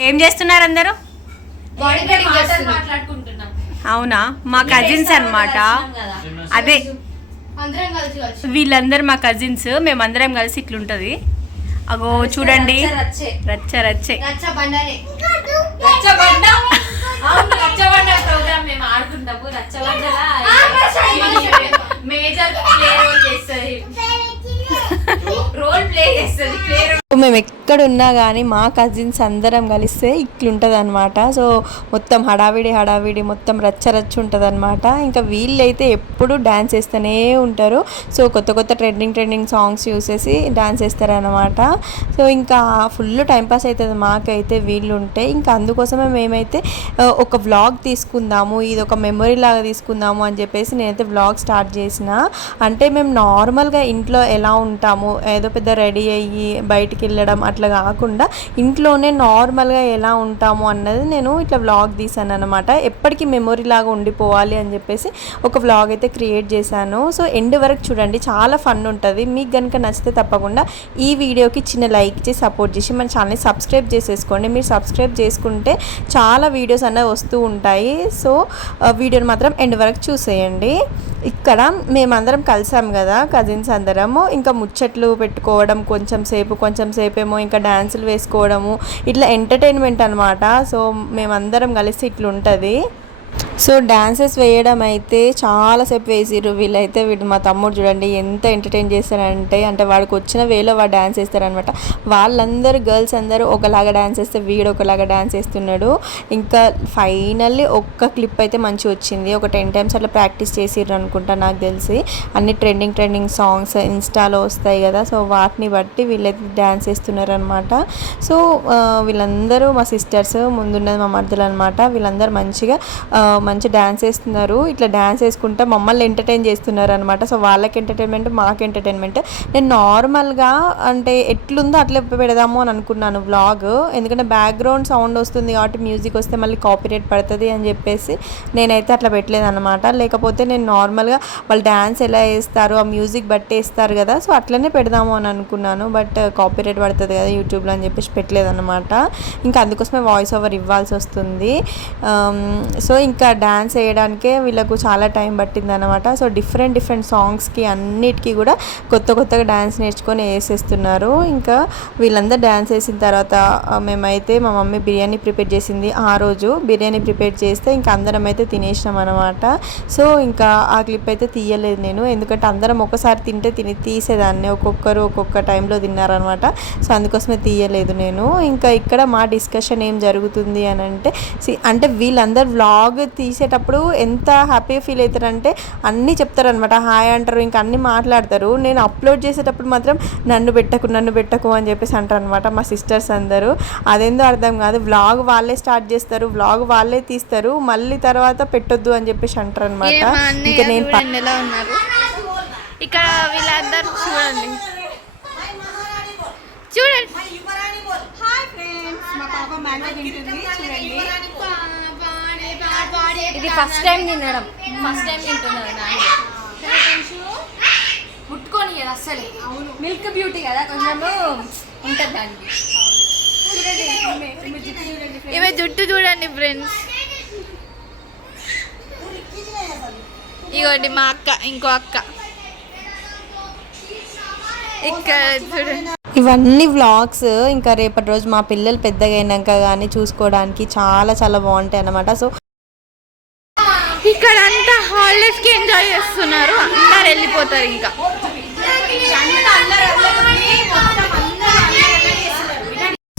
ఏం చేస్తున్నారు అందరూ? అవునా? మా కజిన్స్ అన్నమాట. అదే. అందరం కలిసి వచ్చి. వీళ్ళందరూ మా కజిన్స్ మేమందరం కలిసి ఇట్లుంటది. అగో చూడండి. రచ్చే. రచ్చ మేజర్ ప్లే చేస్తుంది. రోల్ ప్లే చేస్తుంది మేము ఎక్కడున్నా కానీ మా కజిన్స్ అందరం కలిస్తే ఇట్లుంటుంది అనమాట సో మొత్తం హడావిడి హడావిడి మొత్తం రచ్చ రచ్చ ఉంటుంది అనమాట ఇంకా వీళ్ళైతే ఎప్పుడు డ్యాన్స్ వేస్తూనే ఉంటారు. సో కొత్త కొత్త ట్రెండింగ్ ట్రెండింగ్ సాంగ్స్ చూసేసి డ్యాన్స్ వేస్తారనమాట సో ఇంకా ఫుల్ టైంపాస్ అవుతుంది మాకైతే వీళ్ళు ఉంటే ఇంకా అందుకోసమే మేమైతే ఒక వ్లాగ్ తీసుకుందాము ఇది ఒక మెమొరీ లాగా తీసుకుందాము అని చెప్పేసి నేనైతే వ్లాగ్ స్టార్ట్ చేసిన. అంటే మేము నార్మల్గా ఇంట్లో ఎలా ఉంటాము ఏదో పెద్ద రెడీ అయ్యి బయటికి వెళ్ళడం అట్లా కాకుండా ఇంట్లోనే నార్మల్గా ఎలా ఉంటాము అన్నది నేను ఇట్లా వ్లాగ్ తీసాను అనమాట ఎప్పటికీ మెమొరీ లాగా ఉండిపోవాలి అని చెప్పేసి ఒక వ్లాగ్ అయితే క్రియేట్ చేశాను. సో ఎండ్ వరకు చూడండి. చాలా ఫన్ ఉంటుంది. మీకు కనుక నచ్చితే తప్పకుండా ఈ వీడియోకి చిన్న లైక్ చేసి సపోర్ట్ చేసి మన ఛానల్ని సబ్స్క్రైబ్ చేసేసుకోండి. మీరు సబ్స్క్రైబ్ చేసుకుంటే చాలా వీడియోస్ అనేవి వస్తూ ఉంటాయి. సో వీడియోని మాత్రం ఎండ్ వరకు చూసేయండి. ఇక్కడ మేమందరం కలిసాం కదా కజిన్స్ అందరము. ఇంకా ముచ్చట్లు పెట్టుకోవడం కొంచెం సేపు కొంచెం సేపు ఏమో ఇంకా డ్యాన్సులు వేసుకోవడము. ఇట్లా ఎంటర్టైన్మెంట్ అనమాట సో మేమందరం కలిసి ఇట్లుంటుంది. సో డ్యాన్సెస్ వేయడం అయితే చాలాసేపు వేసిర్రు. వీళ్ళైతే వీడు మా తమ్ముడు చూడండి ఎంత ఎంటర్టైన్ చేస్తారంటే అంటే వాడికి వచ్చిన వేలో వాడు డ్యాన్స్ వేస్తారనమాట. వాళ్ళందరూ గర్ల్స్ అందరూ ఒకలాగా డ్యాన్స్ వేస్తే వీడు ఒకలాగా డ్యాన్స్ వేస్తున్నాడు. ఇంకా ఫైనల్లీ ఒక్క క్లిప్ అయితే మంచిగా వచ్చింది. ఒక టెన్ టైమ్స్ అట్లా ప్రాక్టీస్ చేసిర్రు అనుకుంటా నాకు తెలిసి. అన్ని ట్రెండింగ్ ట్రెండింగ్ సాంగ్స్ ఇన్స్టాలో వస్తాయి కదా సో వాటిని బట్టి వీళ్ళైతే డ్యాన్స్ వేస్తున్నారు అనమాట సో వీళ్ళందరూ మా సిస్టర్స్ ముందున్నది మా మర్దలు అనమాట. వీళ్ళందరూ మంచిగా మంచి డ్యాన్స్ వేస్తున్నారు. ఇట్లా డ్యాన్స్ వేసుకుంటే మమ్మల్ని ఎంటర్టైన్ చేస్తున్నారు అనమాట సో వాళ్ళకి ఎంటర్టైన్మెంట్ మాకు ఎంటర్టైన్మెంట్. నేను నార్మల్గా అంటే ఎట్లుందో అట్లా పెడదాము అని అనుకున్నాను వ్లాగ్ ఎందుకంటే బ్యాక్గ్రౌండ్ సౌండ్ వస్తుంది కాబట్టి మ్యూజిక్ వస్తే మళ్ళీ కాపీరేట్ పడుతుంది అని చెప్పేసి నేనైతే అట్లా పెట్టలేదు అనమాట లేకపోతే నేను నార్మల్గా వాళ్ళు డ్యాన్స్ ఎలా వేస్తారు ఆ మ్యూజిక్ బట్టి వేస్తారు కదా. సో అట్లనే పెడదాము అని అనుకున్నాను. బట్ కాపీరేట్ పడుతుంది కదా యూట్యూబ్లో అని చెప్పేసి పెట్టలేదు అనమాట ఇంకా అందుకోసమే వాయిస్ ఓవర్ ఇవ్వాల్సి వస్తుంది. Um, సో ఇంకా డ్యాన్స్ వేయడానికే వీళ్ళకు చాలా టైం పట్టింది అనమాట సో డిఫరెంట్ డిఫరెంట్ సాంగ్స్కి అన్నిటికీ కూడా కొత్త కొత్తగా డ్యాన్స్ నేర్చుకొని వేసేస్తున్నారు. ఇంకా వీళ్ళందరూ డ్యాన్స్ వేసిన తర్వాత మేమైతే మా మమ్మీ బిర్యానీ ప్రిపేర్ చేసింది ఆ రోజు. బిర్యానీ ప్రిపేర్ చేస్తే ఇంకా అందరం అయితే తినేసినాం అనమాట సో ఇంకా ఆ క్లిప్ అయితే తీయలేదు నేను. ఎందుకంటే అందరం ఒకసారి తింటే తిని తీసేదాన్ని. ఒక్కొక్కరు ఒక్కొక్క టైంలో తిన్నారనమాట సో అందుకోసమే తీయలేదు నేను. ఇంకా ఇక్కడ మా డిస్కషన్ ఏం జరుగుతుంది అని అంటే సి- అంటే వీళ్ళందరూ వ్లాగ్ తీసేటప్పుడు ఎంత హ్యాపీగా ఫీల్ అవుతారంటే అన్నీ చెప్తారనమాట హాయ్ అంటారు ఇంకా అన్నీ మాట్లాడతారు. నేను అప్లోడ్ చేసేటప్పుడు మాత్రం నన్ను పెట్టకు నన్ను పెట్టకు అని చెప్పేసి అంటారు అనమాట మా సిస్టర్స్ అందరూ. అదేందో అర్థం కాదు. వ్లాగ్ వాళ్ళే స్టార్ట్ చేస్తారు వ్లాగ్ వాళ్ళే తీస్తారు. మళ్ళీ తర్వాత పెట్టొద్దు అని చెప్పేసి అంటారు అనమాట మా ఇంకా నేను చూడండి ఎలా ఉన్నారు? ఇక్కడ వీళ్ళందరూ చూడండి. చూడండి. ఇది ఫస్ట్ టైం తినడం. ఫస్ట్ టైం తింటున్నారు నాన్న ముట్టుకొని కదా అస్సలే. మిల్క్ బ్యూటీ కదా కొంచెము ఉంటుంది దానికి. ఈమె జుట్టు చూడండి ఫ్రెండ్స్ ఇగోండి మా అక్క ఇంకో అక్క. ఇక్కడ చూడండి. ఇవన్నీ వ్లాగ్స్ ఇంకా రేపటి రోజు మా పిల్లలు పెద్దగా అయినాక కానీ చూసుకోవడానికి చాలా చాలా బాగుంటాయి అన్నమాట సో ఇక్కడ అంతా హాలిడేస్కి ఎంజాయ్ చేస్తున్నారు. అందరు వెళ్ళిపోతారు ఇంకా.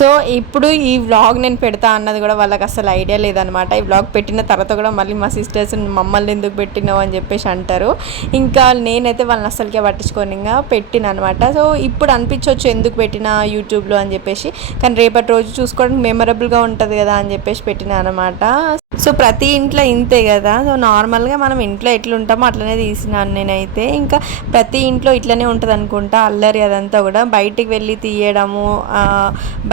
సో ఇప్పుడు ఈ వ్లాగ్ నేను పెడతా అన్నది కూడా వాళ్ళకి అసలు ఐడియా లేదనమాట ఈ వ్లాగ్ పెట్టిన తర్వాత కూడా మళ్ళీ మా సిస్టర్స్ మమ్మల్ని ఎందుకు పెట్టినావు అని చెప్పేసి అంటారు. ఇంకా నేనైతే వాళ్ళని అసలుకే పట్టించుకొని. ఇంకా పెట్టిన అనమాట సో ఇప్పుడు అనిపించవచ్చు ఎందుకు పెట్టిన యూట్యూబ్లో అని చెప్పేసి. కానీ రేపటి రోజు చూసుకోవడానికి మెమరబుల్గా ఉంటుంది కదా అని చెప్పేసి పెట్టిన అనమాట సో ప్రతి ఇంట్లో ఇంతే కదా. సో నార్మల్గా మనం ఇంట్లో ఎట్లా ఉంటామో అట్లనే తీసినాను నేనైతే. ఇంకా ప్రతి ఇంట్లో ఇట్లనే ఉంటుంది అనుకుంటా అల్లరి అదంతా కూడా. బయటికి వెళ్ళి తీయడము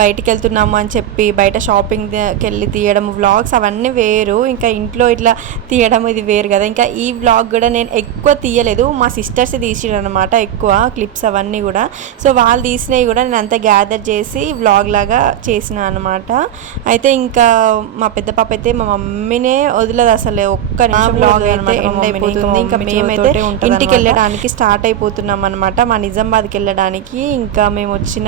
బయటికి వెళ్తున్నాము అని చెప్పి బయట షాపింగ్కి వెళ్ళి తీయడము వ్లాగ్స్ అవన్నీ వేరు. ఇంకా ఇంట్లో ఇట్లా తీయడం ఇది వేరు కదా. ఇంకా ఈ వ్లాగ్ కూడా నేను ఎక్కువ తీయలేదు. మా సిస్టర్స్ తీసిరు అనమాట ఎక్కువ క్లిప్స్ అవన్నీ కూడా. సో వాళ్ళు తీసినవి కూడా నేను అంతా గ్యాదర్ చేసి వ్లాగ్ లాగా చేసిన అనమాట అయితే ఇంకా మా పెద్ద పాప అయితే మా మమ్మీనే వదలదు అసలు. ఒక్క వ్లాగ్ అయితే ఎండ్ అయిపోతుంది ఇంకా మేమైతే ఇంటికి వెళ్ళడానికి స్టార్ట్ అయిపోతున్నాం అనమాట మా నిజామాబాద్కి వెళ్ళడానికి. ఇంకా మేము వచ్చిన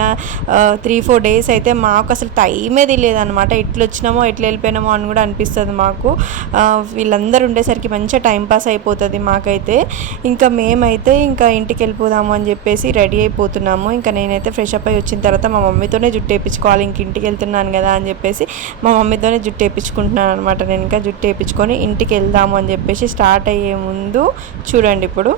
త్రీ ఫోర్ డేస్ అయితే మాకు అసలు టైమే తెలియదు అనమాట ఎట్లా వచ్చినామో ఎట్లా వెళ్ళిపోయినామో అని కూడా అనిపిస్తుంది మాకు. వీళ్ళందరూ ఉండేసరికి మంచిగా టైం పాస్ అయిపోతుంది మాకైతే. ఇంకా మేమైతే ఇంకా ఇంటికి వెళ్ళిపోదాము అని చెప్పేసి రెడీ అయిపోతున్నాము. ఇంకా నేనైతే ఫ్రెష్ అప్ అయి వచ్చిన తర్వాత మా మమ్మీతోనే జుట్టు వేయించుకోవాలి ఇంక ఇంటికి వెళ్తున్నాను కదా అని చెప్పేసి మా మమ్మీతోనే జుట్టు వేయించుకుంటున్నాను అనమాట నేను ఇంకా జుట్టు వేయించుకొని ఇంటికి వెళ్దాము అని చెప్పేసి స్టార్ట్ అయ్యే ముందు చూడండి ఇప్పుడు.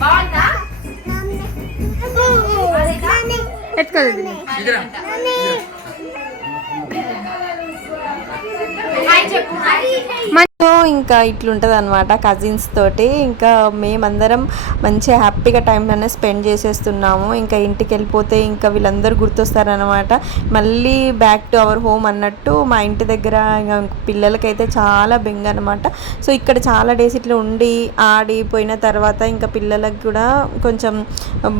బాగుందా ఎత్తుకోదు హాయ్. చెప్పు ఇంకా ఇట్లుంటుంది అనమాట కజిన్స్ తోటి. ఇంకా మేమందరం మంచిగా హ్యాపీగా టైం అనేది స్పెండ్ చేసేస్తున్నాము. ఇంకా ఇంటికి వెళ్ళిపోతే ఇంకా వీళ్ళందరూ గుర్తొస్తారనమాట మళ్ళీ బ్యాక్ టు అవర్ హోమ్ అన్నట్టు మా ఇంటి దగ్గర ఇంకా పిల్లలకైతే చాలా బెంగ అనమాట సో ఇక్కడ చాలా డేస్ ఇట్లా ఉండి ఆడిపోయిన తర్వాత ఇంకా పిల్లలకు కూడా కొంచెం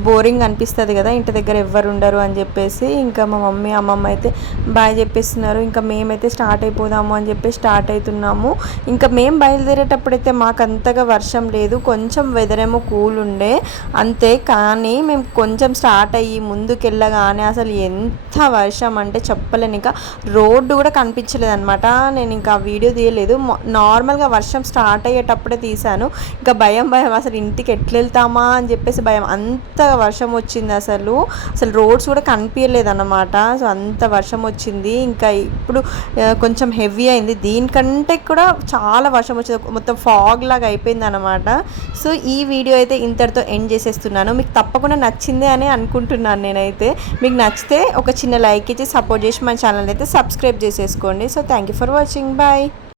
బోరింగ్ అనిపిస్తుంది కదా ఇంటి దగ్గర ఎవ్వరు ఉండరు అని చెప్పేసి. ఇంకా మా మమ్మీ అమ్మమ్మ అయితే బాయ్ చెప్పేస్తున్నారు. ఇంకా మేమైతే స్టార్ట్ అయిపోదాము అని చెప్పి స్టార్ట్ అవుతున్నాము ఇంకా మేము బయలుదేరేటప్పుడైతే మాకు అంతగా వర్షం లేదు. కొంచెం వెదర్ ఏమో కూల్ ఉండే. అంతే కానీ మేము కొంచెం స్టార్ట్ అయ్యి ముందుకు వెళ్ళగానే అసలు ఎంత వర్షం అంటే చెప్పలేను. ఇంకా రోడ్డు కూడా కనిపించలేదు అనమాట నేను ఇంకా వీడియో తీయలేదు. నార్మల్గా వర్షం స్టార్ట్ అయ్యేటప్పుడే తీశాను. ఇంకా భయం భయం. అసలు ఇంటికి ఎట్లా వెళ్తామా అని చెప్పేసి భయం. అంత వర్షం వచ్చింది అసలు. అసలు రోడ్స్ కూడా కనిపించలేదు అనమాట సో అంత వర్షం వచ్చింది. ఇంకా ఇప్పుడు కొంచెం హెవీ అయింది. దీనికంటే కూడా చాలా వర్షం వచ్చింది మొత్తం ఫాగ్ లాగా అయిపోయింది అనమాట సో ఈ వీడియో అయితే ఇంతటితో ఎండ్ చేసేస్తున్నాను. మీకు తప్పకుండా నచ్చింది అని అనుకుంటున్నాను నేనైతే. మీకు నచ్చితే ఒక చిన్న లైక్ ఇచ్చి సపోర్ట్ చేసి మన ఛానల్ అయితే సబ్స్క్రైబ్ చేసేసుకోండి. So thank you for watching. Bye.